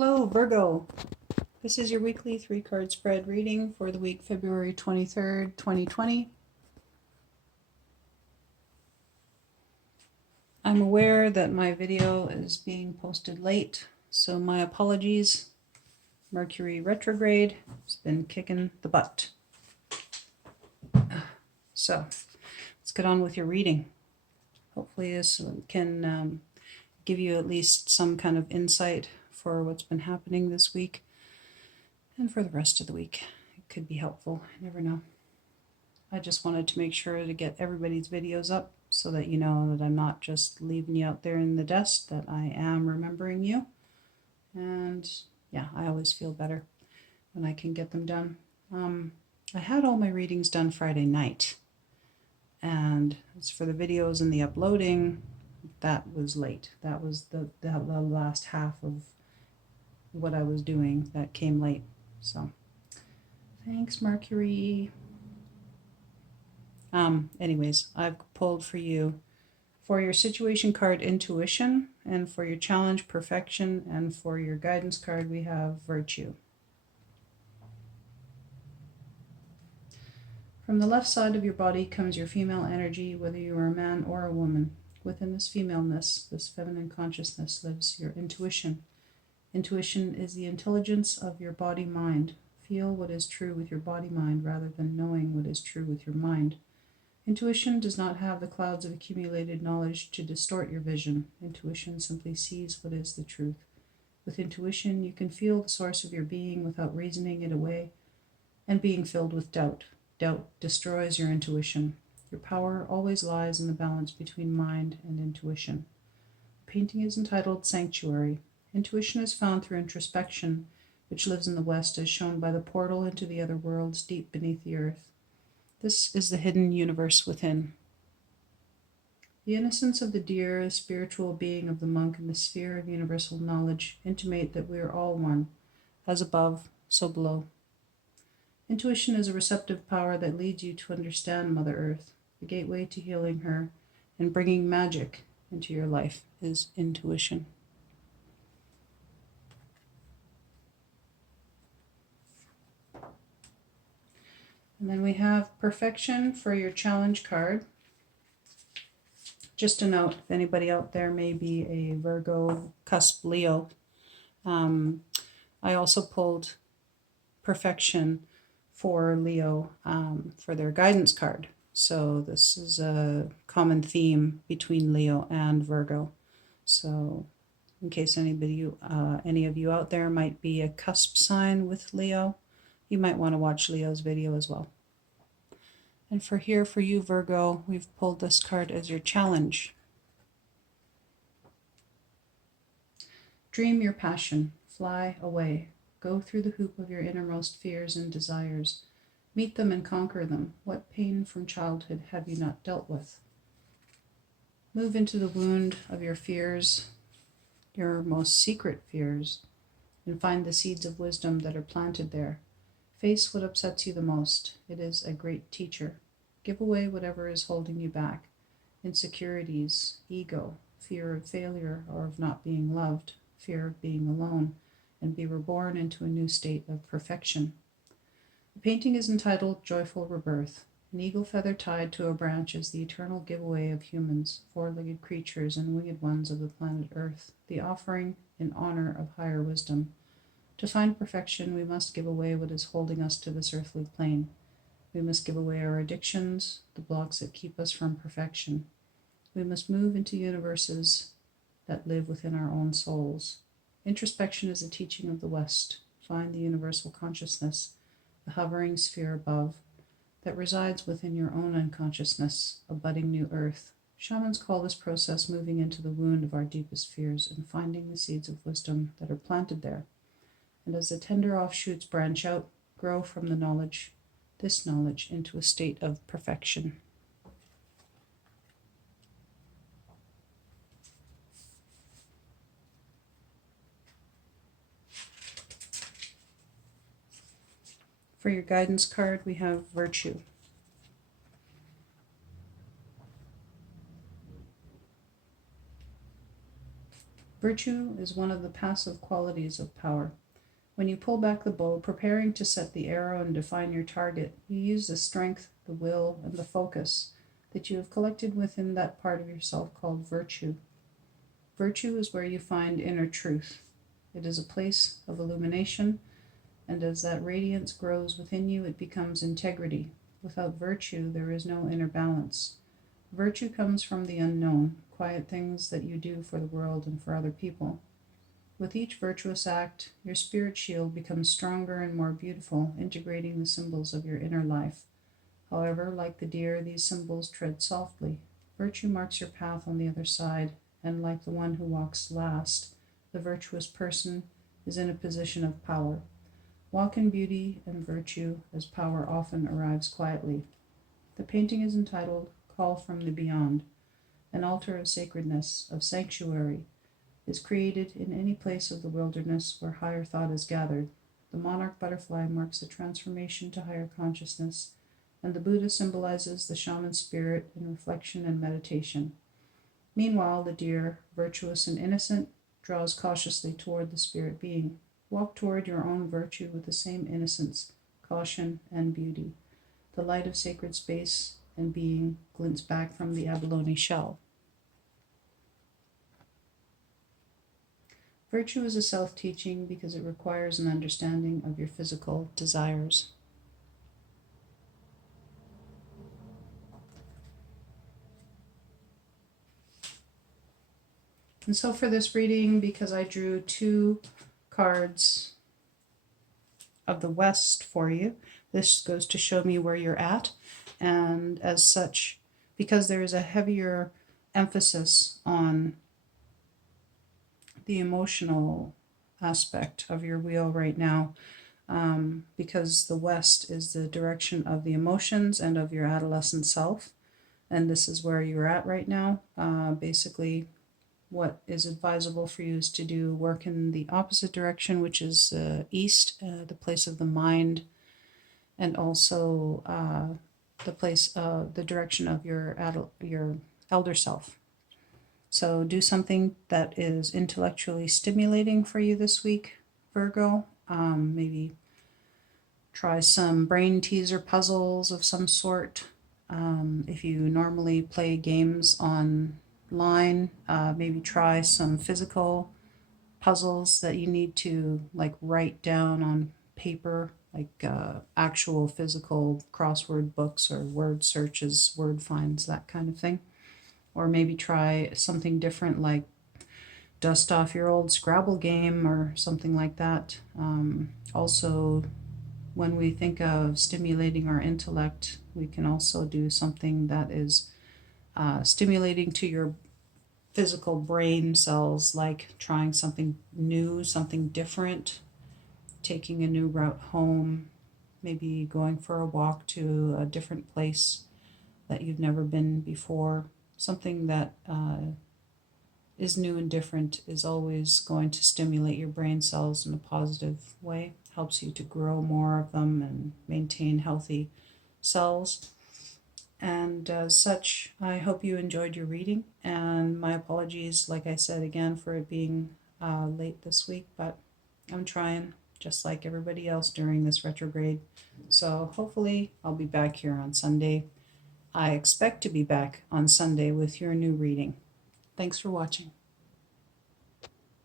Hello, Virgo. This is your weekly 3-card spread reading for the week February 23rd, 2020. I'm aware that my video is being posted late, so my apologies. Mercury retrograde has been kicking the butt. So let's get on with your reading. Hopefully this can give you at least some kind of insight for what's been happening this week and for the rest of the week. It could be helpful. You never know. I just wanted to make sure to get everybody's videos up so that you know that I'm not just leaving you out there in the dust, that I am remembering you. And yeah, I always feel better when I can get them done. I had all my readings done Friday night, and as for the videos and the uploading, that was late. That was the last half of what I was doing that came late. So thanks, Mercury. Anyways, I've pulled for you for your situation card, Intuition, and for your challenge, Perfection, and for your guidance card, we have Virtue. From the left side of your body comes your female energy, whether you are a man or a woman. Within this femaleness, this feminine consciousness, lives your intuition. Intuition is the intelligence of your body-mind. Feel what is true with your body-mind rather than knowing what is true with your mind. Intuition does not have the clouds of accumulated knowledge to distort your vision. Intuition simply sees what is the truth. With intuition, you can feel the source of your being without reasoning it away and being filled with doubt. Doubt destroys your intuition. Your power always lies in the balance between mind and intuition. The painting is entitled Sanctuary. Intuition is found through introspection, which lives in the West as shown by the portal into the other worlds deep beneath the earth. This is the hidden universe within. The innocence of the deer, the spiritual being of the monk, and the sphere of universal knowledge intimate that we are all one, as above, so below. Intuition is a receptive power that leads you to understand Mother Earth. The gateway to healing her and bringing magic into your life is intuition. And then we have Perfection for your challenge card. Just a note, if anybody out there may be a Virgo, cusp Leo, I also pulled Perfection for Leo for their guidance card. So this is a common theme between Leo and Virgo. So in case any of you out there might be a cusp sign with Leo, you might want to watch Leo's video as well. And for you, Virgo, we've pulled this card as your challenge. Dream your passion. Fly away. Go through the hoop of your innermost fears and desires. Meet them and conquer them. What pain from childhood have you not dealt with? Move into the wound of your fears, your most secret fears, and find the seeds of wisdom that are planted there. Face what upsets you the most. It is a great teacher. Give away whatever is holding you back. Insecurities, ego, fear of failure or of not being loved, fear of being alone, and be reborn into a new state of perfection. The painting is entitled Joyful Rebirth. An eagle feather tied to a branch is the eternal giveaway of humans, four-legged creatures and winged ones of the planet Earth, the offering in honor of higher wisdom. To find perfection, we must give away what is holding us to this earthly plane. We must give away our addictions, the blocks that keep us from perfection. We must move into universes that live within our own souls. Introspection is a teaching of the West. Find the universal consciousness, the hovering sphere above, that resides within your own unconsciousness, a budding new earth. Shamans call this process moving into the wound of our deepest fears and finding the seeds of wisdom that are planted there. And as the tender offshoots branch out, grow from this knowledge into a state of perfection. For your guidance card, we have Virtue. Virtue is one of the passive qualities of power. When you pull back the bow, preparing to set the arrow and define your target, you use the strength, the will, and the focus that you have collected within that part of yourself called virtue. Virtue is where you find inner truth. It is a place of illumination, and as that radiance grows within you, it becomes integrity. Without virtue, there is no inner balance. Virtue comes from the unknown, quiet things that you do for the world and for other people. With each virtuous act, your spirit shield becomes stronger and more beautiful, integrating the symbols of your inner life. However, like the deer, these symbols tread softly. Virtue marks your path on the other side, and like the one who walks last, the virtuous person is in a position of power. Walk in beauty and virtue, as power often arrives quietly. The painting is entitled Call from the Beyond. An altar of sacredness, of sanctuary, is created in any place of the wilderness where higher thought is gathered. The monarch butterfly marks a transformation to higher consciousness, and the Buddha symbolizes the shaman spirit in reflection and meditation. Meanwhile, the deer, virtuous and innocent, draws cautiously toward the spirit being. Walk toward your own virtue with the same innocence, caution, and beauty. The light of sacred space and being glints back from the abalone shell. Virtue is a self-teaching because it requires an understanding of your physical desires. And so for this reading, because I drew 2 cards of the West for you, this goes to show me where you're at. And as such, because there is a heavier emphasis on the emotional aspect of your wheel right now, because the West is the direction of the emotions and of your adolescent self, and this is where you're at right now. Basically, what is advisable for you is to do work in the opposite direction, which is East, the place of the mind, and also the place, the direction of your elder self. So do something that is intellectually stimulating for you this week, Virgo. Maybe try some brain teaser puzzles of some sort. If you normally play games online, maybe try some physical puzzles that you need to like write down on paper, like actual physical crossword books or word searches, word finds, that kind of thing. Or maybe try something different like dust off your old Scrabble game or something like that. Also, when we think of stimulating our intellect, we can also do something that is stimulating to your physical brain cells, like trying something new, something different, taking a new route home, maybe going for a walk to a different place that you've never been before. Something that is new and different is always going to stimulate your brain cells in a positive way, helps you to grow more of them and maintain healthy cells. And as such, I hope you enjoyed your reading, and my apologies, like I said again, for it being late this week, but I'm trying just like everybody else during this retrograde. So hopefully I'll be back here on Sunday. I expect to be back on Sunday with your new reading. Thanks for watching.